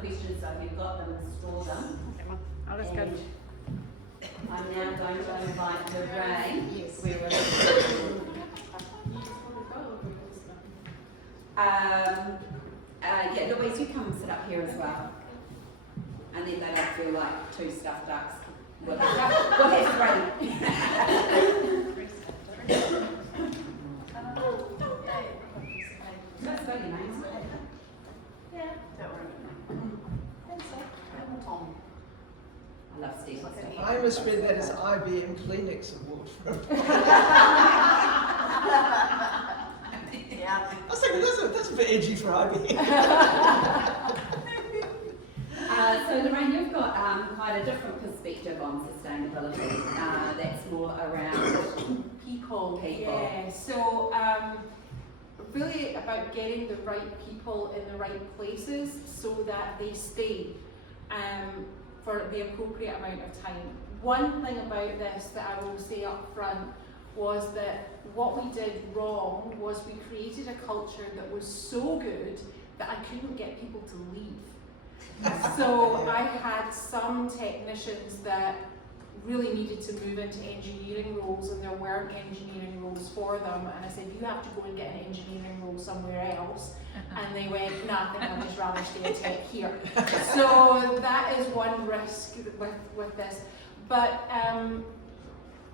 questions, so if you've got them, store them. I'll just go. And I'm now going to invite Lorraine. Yes. Yeah, Louise, you come and sit up here as well. And then they don't feel like two stuffed ducks. We'll have three. That's very nice. Yeah, don't worry. Tom. I love Steve. I misread that as IBM Kleenex award for him. Yeah. I was thinking that's a bit edgy for IBM. So Lorraine, you've got quite a different perspective on sustainability. That's more around People. People. Yeah. So really about getting the right people in the right places so that they stay for the appropriate amount of time. One thing about this that I will say up front was that what we did wrong was we created a culture that was so good that I couldn't get people to leave. So I had some technicians that really needed to move into engineering roles and there weren't engineering roles for them, and I said, you have to go and get an engineering role somewhere else, and they went, nah, I think I'd just rather stay in tech here. So that is one risk with this, but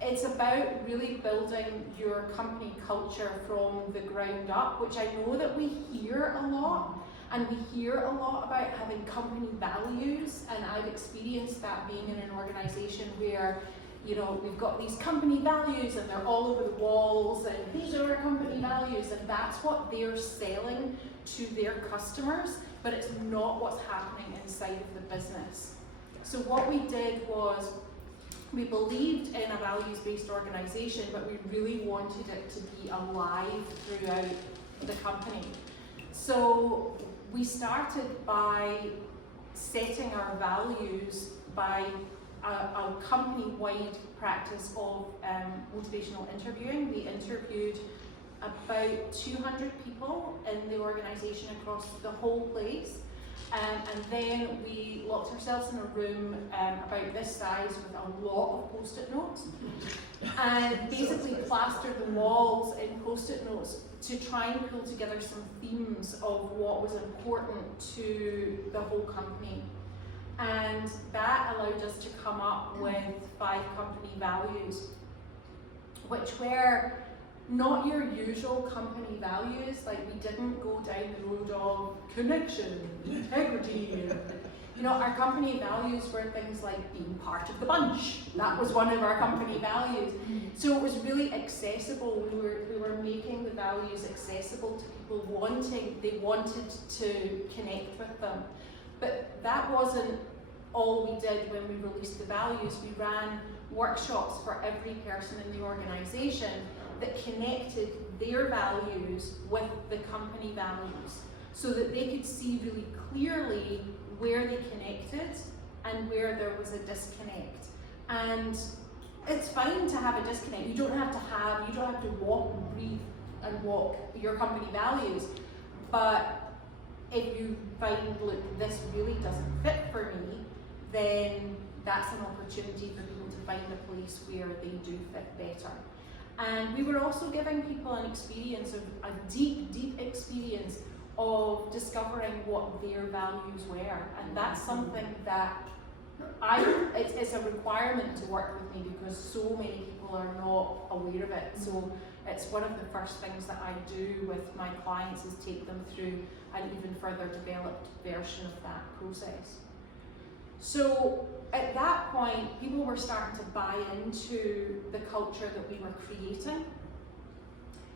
it's about really building your company culture from the ground up, which I know that we hear a lot. And we hear a lot about having company values, and I've experienced that being in an organisation where, you know, we've got these company values and they're all over the walls, and these are our company values, and that's what they're selling to their customers, but it's not what's happening inside of the business. So what we did was, we believed in a values-based organisation, but we really wanted it to be alive throughout the company. So we started by setting our values by a company-wide practice of motivational interviewing. We interviewed about 200 people in the organisation across the whole place, and then we locked ourselves in a room about this size with a lot of post-it notes, and basically plastered the walls in post-it notes to try and pull together some themes of what was important to the whole company. And that allowed us to come up with 5 company values, which were not your usual company values. Like, we didn't go down the road of connection, integrity. You know, our company values were things like being part of the bunch. That was one of our company values. So it was really accessible. We were making the values accessible to people they wanted to connect with them. But that wasn't all we did when we released the values. We ran workshops for every person in the organisation that connected their values with the company values, so that they could see really clearly where they connected and where there was a disconnect. And it's fine to have a disconnect. You don't have to walk and breathe and walk your company values. But if you find, look, this really doesn't fit for me, then that's an opportunity for people to find a place where they do fit better. And we were also giving people an experience of a deep, deep experience of discovering what their values were. And that's something that it's a requirement to work with me, because so many people are not aware of it. So it's one of the first things that I do with my clients, is take them through an even further developed version of that process. So at that point, people were starting to buy into the culture that we were creating.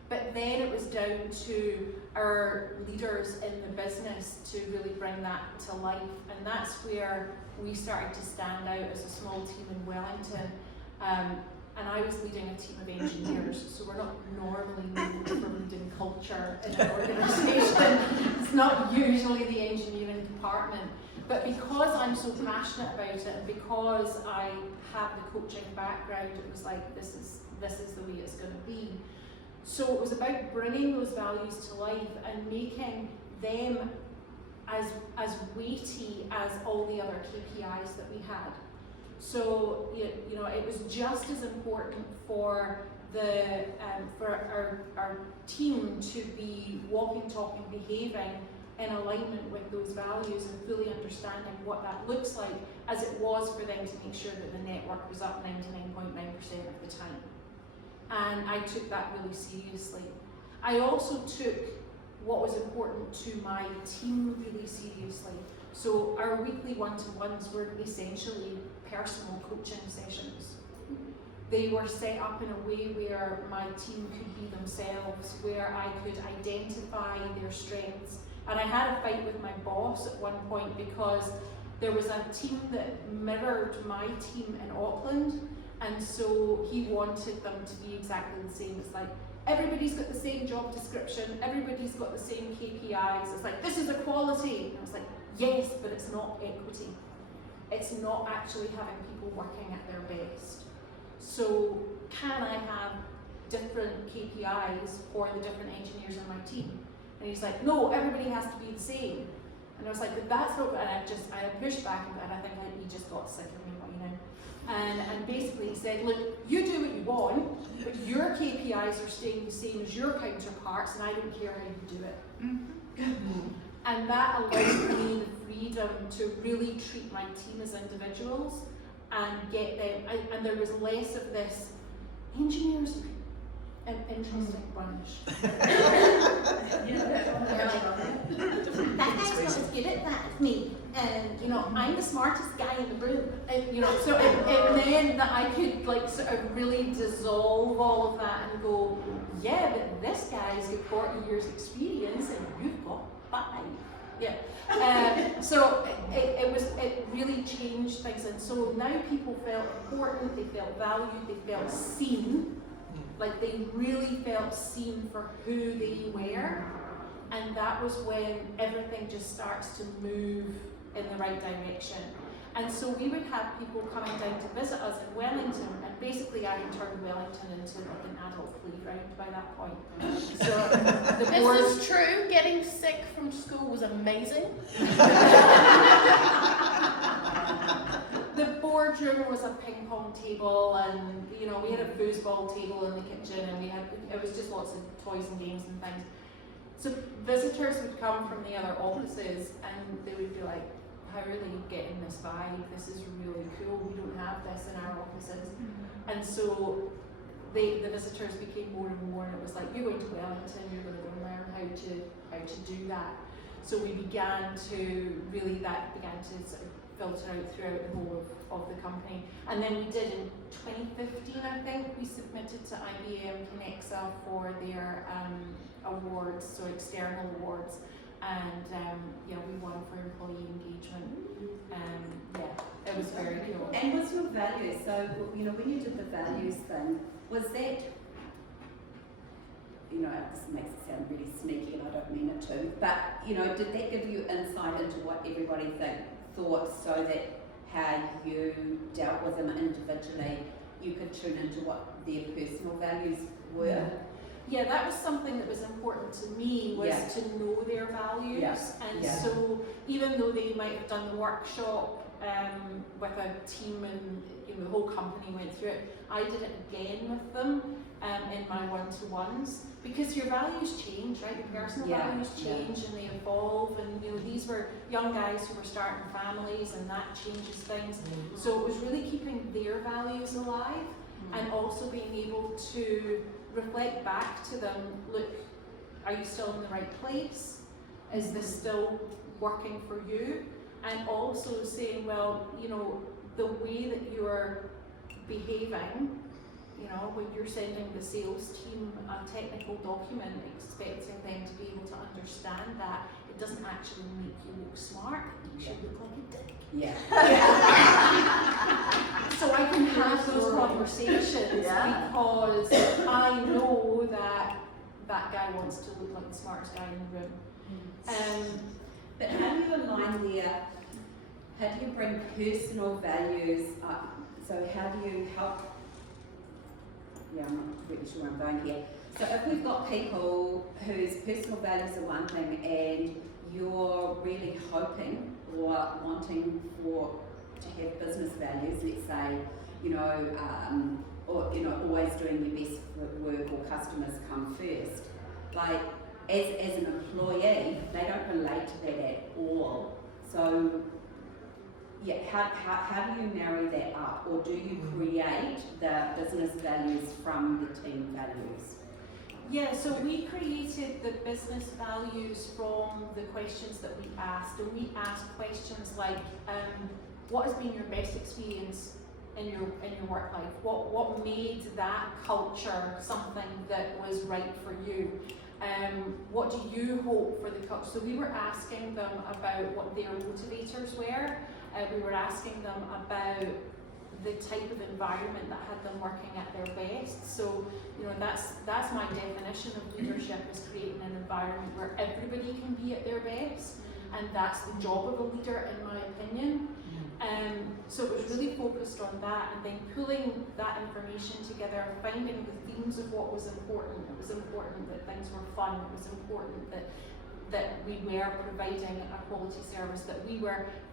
But then it was down to our leaders in the business to really bring that to life. And that's where we started to stand out as a small team in Wellington. And I was leading a team of engineers, so we're not normally known for leading culture in an organisation. It's not usually the engineering department. But because I'm so passionate about it, and because I have the coaching background, it was like, this is the way it's going to be. So it was about bringing those values to life and making them as weighty as all the other KPIs that we had. So you know, it was just as important for the for our team to be walking, talking, behaving in alignment with those values and fully understanding what that looks like, as it was for them to make sure that the network was up 99.9% of the time. And I took that really seriously. I also took what was important to my team really seriously. So our weekly one-to-ones were essentially personal coaching sessions. They were set up in a way where my team could be themselves, where I could identify their strengths. And I had a fight with my boss at one point because there was a team that mirrored my team in Auckland, and so he wanted them to be exactly the same. It's like, everybody's got the same job description, everybody's got the same KPIs. It's like, this is equality. And I was like, yes, but it's not equity. It's not actually having people working at their best. So can I have different KPIs for the different engineers on my team? And he's like, no, everybody has to be the same. And I was like, but that's not, and I pushed back, and I think he just got sick of me, you know. And basically he said, look, you do what you want, but your KPIs are staying the same as your counterparts, and I don't care how you do it. And that allowed me the freedom to really treat my team as individuals and get them, and there was less of this, engineers are an interesting bunch. That guy's not as good at that as me. And you know, I'm the smartest guy in the room. And, you know, so it meant that I could like sort of really dissolve all of that and go, yeah, but this guy's got 40 years experience and you've got 5. Yeah. So it really changed things, and so now people felt important, they felt valued, they felt seen, like they really felt seen for who they were, and that was when everything just starts to move in the right direction. And so we would have people coming down to visit us in Wellington, and basically I had turned Wellington into like an adult playground by that point. So the board... This is true, getting sick from school was amazing. The boardroom was a ping pong table, and you know, we had a foosball table in the kitchen, and it was just lots of toys and games and things. So visitors would come from the other offices and they would be like, how are they getting this vibe? This is really cool. We don't have this in our offices. And so the visitors became more and more, and it was like, you're going to Wellington, you're going to go learn how to do that. So we began to really, that began to sort of filter out throughout the whole of the company. And then we did in 2015, I think, we submitted to IBM Connexa for their awards, so external awards. And yeah, we won for employee engagement. Yeah, it was very cool. And what's your values? So, you know, when you did the values thing, was that, you know, this makes it sound really sneaky and I don't mean it to, but, you know, did that give you insight into what everybody thought, so that how you dealt with them individually, you could tune into what their personal values were? Yeah, that was something that was important to me, was to know their values. And so even though they might have done the workshop with a team and you know, the whole company went through it, I did it again with them in my one-to-ones, because your values change, right? Your personal values change and they evolve, and you know, these were young guys who were starting families, and that changes things. So it was really keeping their values alive and also being able to reflect back to them, look, are you still in the right place? Is this still working for you? And also saying, well, you know, the way that you're behaving, you know, when you're sending the sales team a technical document, expecting them to be able to understand that, it doesn't actually make you look smart, it makes you look like a dick. So I can have those conversations because I know that that guy wants to look like the smartest guy in the room. But how do you align there? How do you bring personal values up? So how do you help? Yeah, I'm not really sure where I'm going here. So if we've got people whose personal values are one thing and you're really wanting to have business values, let's say, or always doing your best work or customers come first. Like as an employee, they don't relate to that at all. So yeah, how do you marry that up, or do you create the business values from the team values? Yeah, so we created the business values from the questions that we asked, and we asked questions like, what has been your best experience in your work life? What made that culture something that was right for you? What do you hope for the culture? So we were asking them about what their motivators were. We were asking them about the type of environment that had them working at their best. So, that's my definition of leadership, is creating an environment where everybody can be at their best, and that's the job of a leader, in my opinion. So it was really focused on that, and then pulling that information together, finding the themes of what was important. It was important that things were fun. It was important that we were providing a quality service, that we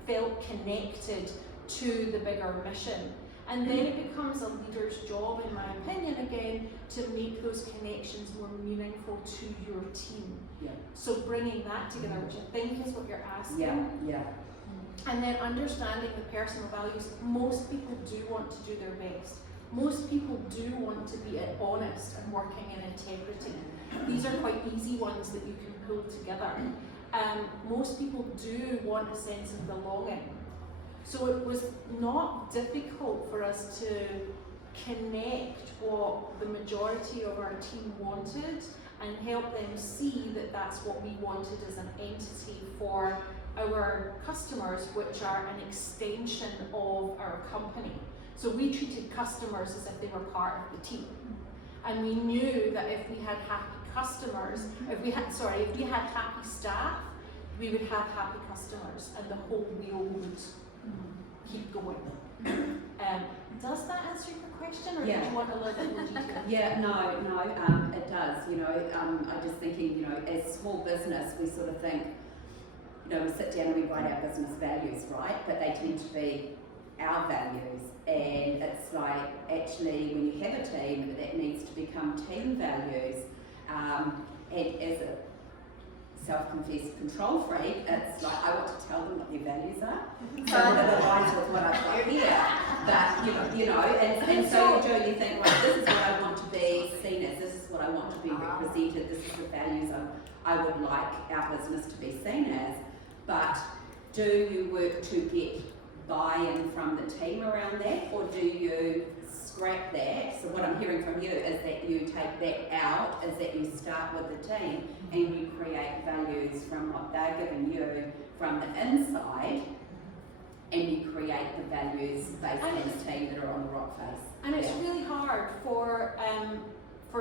felt connected to the bigger mission. And then it becomes a leader's job, in my opinion, again, to make those connections more meaningful to your team. Yeah. So bringing that together, which I think is what you're asking. Yeah. And then understanding the personal values. Most people do want to do their best. Most people do want to be honest and working in integrity. These are quite easy ones that you can pull together. Most people do want a sense of belonging. So it was not difficult for us to connect what the majority of our team wanted and help them see that that's what we wanted as an entity for our customers, which are an extension of our company. So we treated customers as if they were part of the team. And we knew that if we had happy customers, if we had happy staff, we would have happy customers, and the whole wheel would keep going. Does that answer your question, or Yeah. did you want a little bit more detail? Yeah, no, it does. I'm just thinking, as small business, we sort of think, we sit down and we write our business values, right? But they tend to be our values, and it's like, actually, when you have a team, that needs to become team values. And as a self-confessed control freak, it's like I want to tell them what their values are, so that it aligns with what I've got here. But and so you think, right, this is what I want to be seen as, this is what I want to be represented, this is the values I would like our business to be seen as. But do you work to get buy-in from the team around that, or do you scrap that? So what I'm hearing from you is that you take that out, is that you start with the team and you create values from what they're giving you from the inside, and you create the values based on the team that are on the rock face. And it's really hard for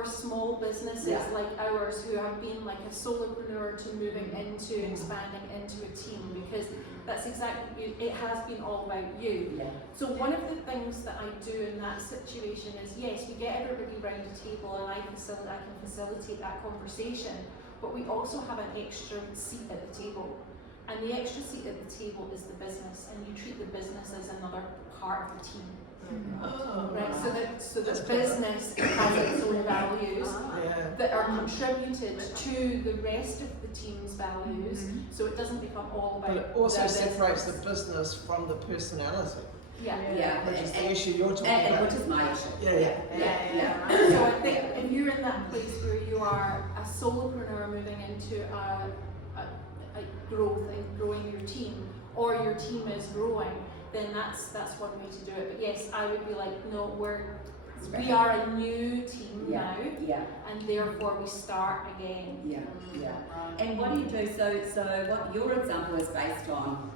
small businesses like ours, who have been like a solopreneur, to moving into expanding into a team, because that's exactly, it has been all about you. Yeah. So one of the things that I do in that situation is, yes, we get everybody around the table, and I can facilitate that conversation, but we also have an extra seat at the table. And the extra seat at the table is the business, and you treat the business as another part of the team. Oh, Right, so the That's business has its own values yeah. that are contributed to the rest of the team's values, so it doesn't become all about But it also the separates business. the business from the personality, Yeah. which is the issue you're talking And about. which is my issue. Yeah. So I think if you're in that place where you are a solopreneur moving into a growth and growing your team, or your team is growing, then that's one way to do it. But yes, I would be like, no, we are a new team now, and therefore we start again. Yeah. And what do you do? So what your example is based on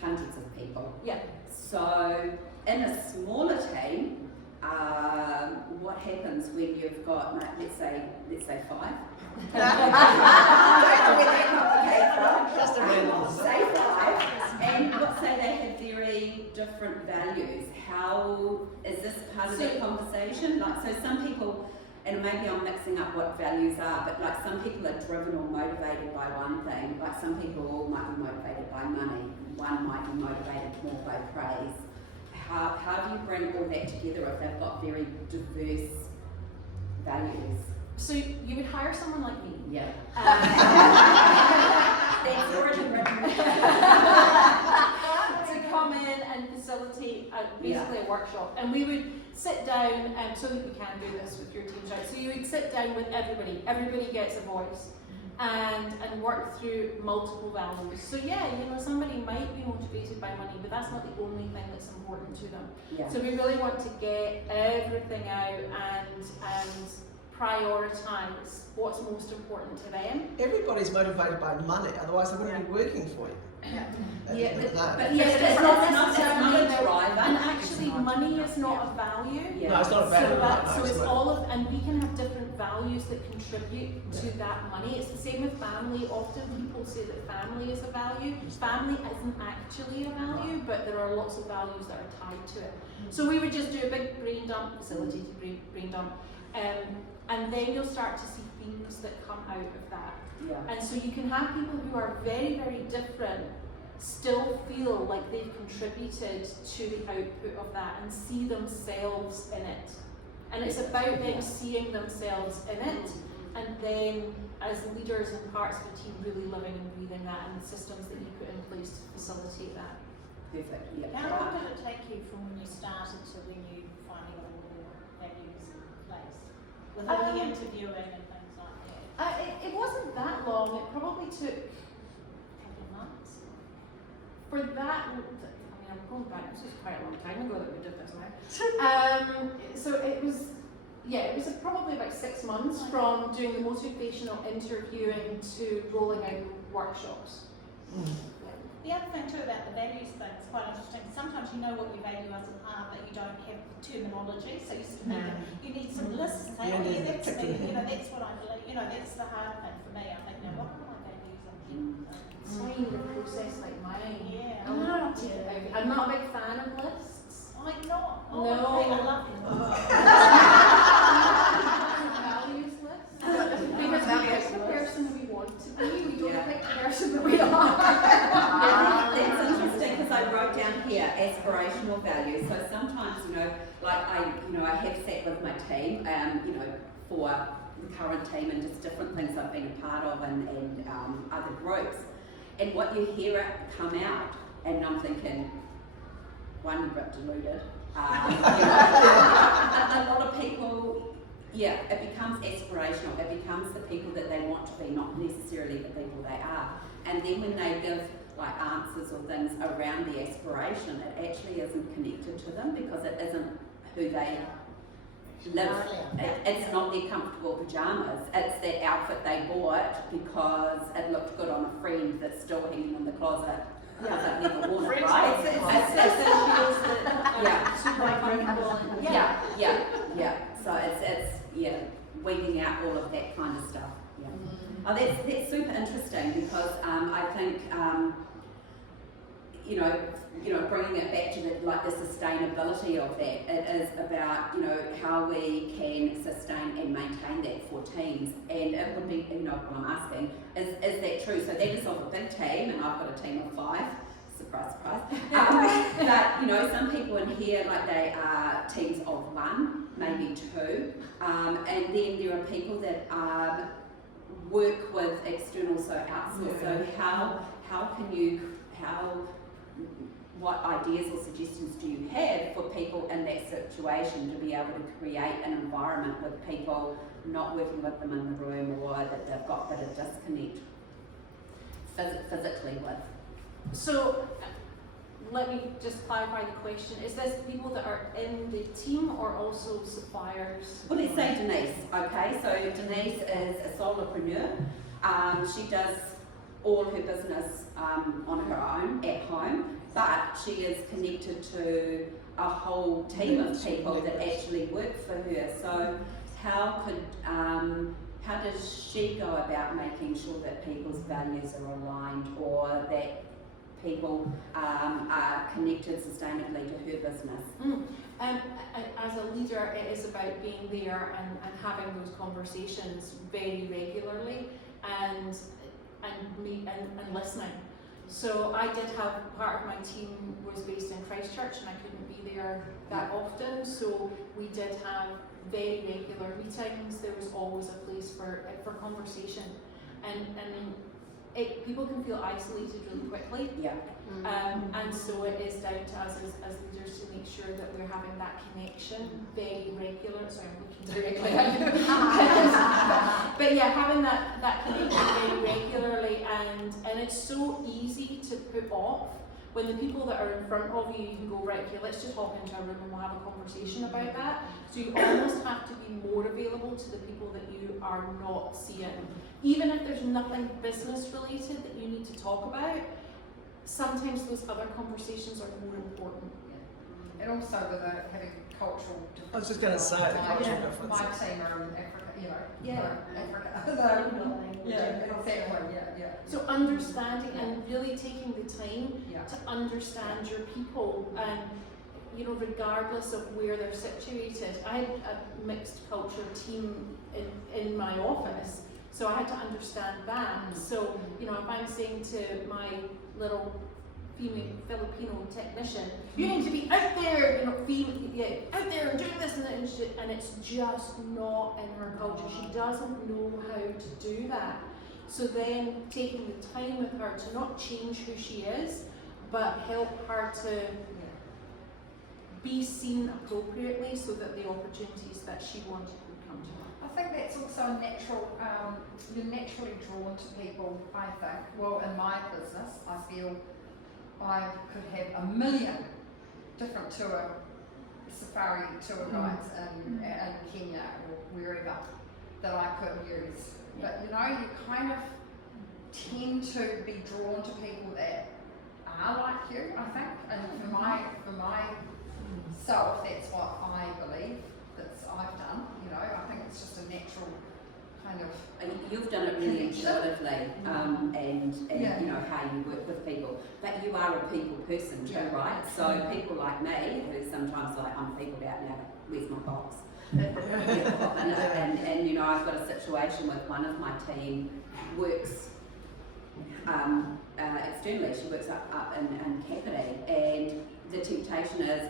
hundreds of people. Yeah. So in a smaller team, what happens when you've got, let's say 5? Just a random. Say 5, and let's say they have very different values. How is this part of that conversation? Like, so some people and maybe I'm mixing up what values are, but like some people are driven or motivated by one thing, like some people might be motivated by money, one might be motivated more by praise. How do you bring all that together if they've got very diverse values? So you would hire someone like me. Yeah. That's already written. To come in and facilitate basically a workshop, and we would sit down, so that we can do this with your teams, right? So you would sit down with everybody gets a voice, and work through multiple values. So yeah, somebody might be motivated by money, but that's not the only thing that's important to them. Yeah. So we really want to get everything out and prioritise what's most important to them. Everybody's motivated by money, otherwise they wouldn't be working for you. Yeah. But it's not a driver. And actually, money is not a value. Yeah. No, it's not a value. So it's all of, and we can have different values that contribute to that money. It's the same with family. Often people say that family is a value. Family isn't actually a value, but there are lots of values that are tied to it. So we would just do a big brain dump, facilitated brain dump, and then you'll start to see themes that come out of that. Yeah. And so you can have people who are very, very different still feel like they've contributed to the output of that and see themselves in it. And it's about them seeing themselves in it, and then as leaders and parts of the team really living and breathing that, and the systems that you put in place to facilitate that. Perfect. Yeah. How long did it take you from when you started to when you finally got all your values in place? With all the interviewing and things like that? It wasn't that long. It probably took A couple of months? for that. I mean, I'm going back. This was quite a long time ago that we did this now. So it was probably about 6 months from doing the motivational interviewing to rolling out workshops. The other thing too about the values thing is quite interesting. Sometimes you know what your values are, but you don't have the terminology. So you sort of make you need some lists and say, oh yeah, that's me. That's what I believe. That's the hard thing for me. I think, what are my values? So you need a process like mine. Yeah. I'm not a big fan of lists. I'm not. No. I love them. Values list. Because we pick the person we want to be. We don't pick the person that we are. That's interesting because I wrote down here aspirational values. So sometimes, I have sat with my team, for the current team and just different things I've been a part of and other groups. And what you hear it come out, and I'm thinking, one, a bit deluded. A lot of people, it becomes aspirational. It becomes the people that they want to be, not necessarily the people they are. And then when they give answers or things around the aspiration, it actually isn't connected to them because it isn't who they live. It's not their comfortable pajamas. It's that outfit they bought because it looked good on a friend that's still hanging in the closet because I've never worn it, right? So it's weeding out all of that kind of stuff. Yeah. Oh, that's super interesting because I think bringing it back to the sustainability of that. It is about how we can sustain and maintain that for teams. And it would be what I'm asking is that true? So that is of a big team, and I've got a team of 5. Surprise, surprise. But some people in here they are teams of 1, maybe 2, and then there are people that work with external, so outsource. So what ideas or suggestions do you have for people in that situation to be able to create an environment with people not working with them in the room or that they've got a bit of disconnect physically with? So let me just clarify the question. Is this people that are in the team or also suppliers? Well, let's say Denise, okay? So Denise is a solopreneur. She does all her business on her own at home, but she is connected to a whole team of people that actually work for her. So how does she go about making sure that people's values are aligned or that people are connected sustainably to her business? As a leader, it is about being there and having those conversations very regularly and listening. So I did have, part of my team was based in Christchurch and I couldn't be there that often, so we did have very regular meetings. There was always a place for conversation, and people can feel isolated really quickly. Yeah. And so it is down to us as leaders to make sure that we're having that connection very regular. Sorry, I'm looking directly at you. But yeah, having that connection very regularly, and it's so easy to put off when the people that are in front of you, you can go, right, okay, let's just hop into a room and we'll have a conversation about that. So you almost have to be more available to the people that you are not seeing. Even if there's nothing business related that you need to talk about, sometimes those other conversations are more important. And also with having cultural differences. I was just going to say, the cultural differences. My team are in Africa, Africa. Exactly, yeah. So understanding and really taking the time to understand your people, and regardless of where they're situated. I had a mixed culture team in my office, so I had to understand that. So if I'm saying to my little female Filipino technician, you need to be out there, out there and doing this and it's just not in her culture. She doesn't know how to do that. So then taking the time with her to not change who she is, but help her to be seen appropriately so that the opportunities that she wanted would come to her. I think that's also natural. You're naturally drawn to people, I think. Well, in my business, I feel I could have a million different safari tour guides in Kenya or wherever that I could use. But you kind of tend to be drawn to people that are like you, I think. And for myself, that's what I believe I've done. I think it's just a natural kind of. You've done it really intuitively, and how you work with people. But you are a people person too, right? So people like me, who sometimes I'm peopled out now. Where's my box? and I've got a situation with one of my team works externally. She works up in Kapiti, and the temptation is,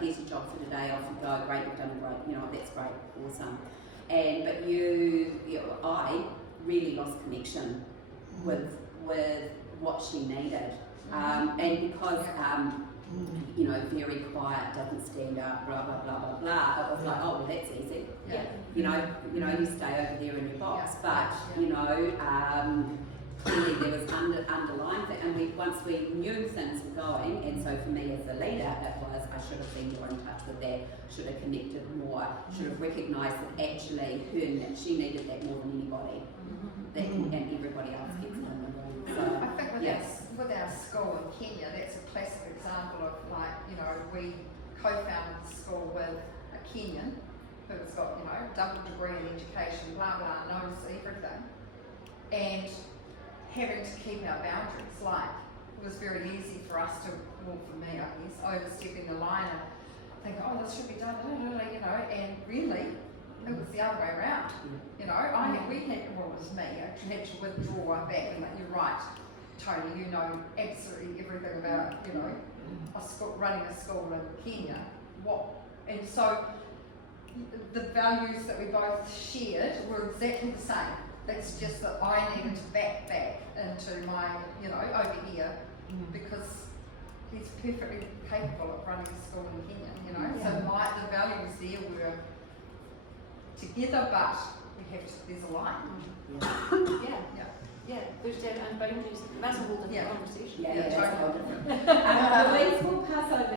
here's your job for today, off you go, great, you've done great, that's great, awesome. But I really lost connection with what she needed, and because very quiet, doesn't stand up, blah blah blah blah blah. It was like, oh, well, that's easy. Yeah. You stay over there in your box, but clearly there was underlying thing, and once we knew things were going, and so for me as a leader, it was I should have been more in touch with that, should have connected more, should have recognised that actually she needed that more than anybody, and everybody else gets it in the room. So I think with our school in Kenya, that's a classic example of we co-founded the school with a Kenyan who's got double degree in education, blah blah, knows everything, and having to keep our boundaries. It was very easy for us to, for me, I guess, overstepping the line and think, oh, this should be done, and really, it was the other way around. It was me, I had to withdraw back and you're right, Tony, you know absolutely everything about, running a school in Kenya. And so the values that we both shared were exactly the same. It's just that I needed to back into my, over here, because he's perfectly capable of running a school in Kenya, So the values there were together, but there's a line. Yeah, there's and boundaries. That's a whole different conversation. Totally different. Louise, we'll pass over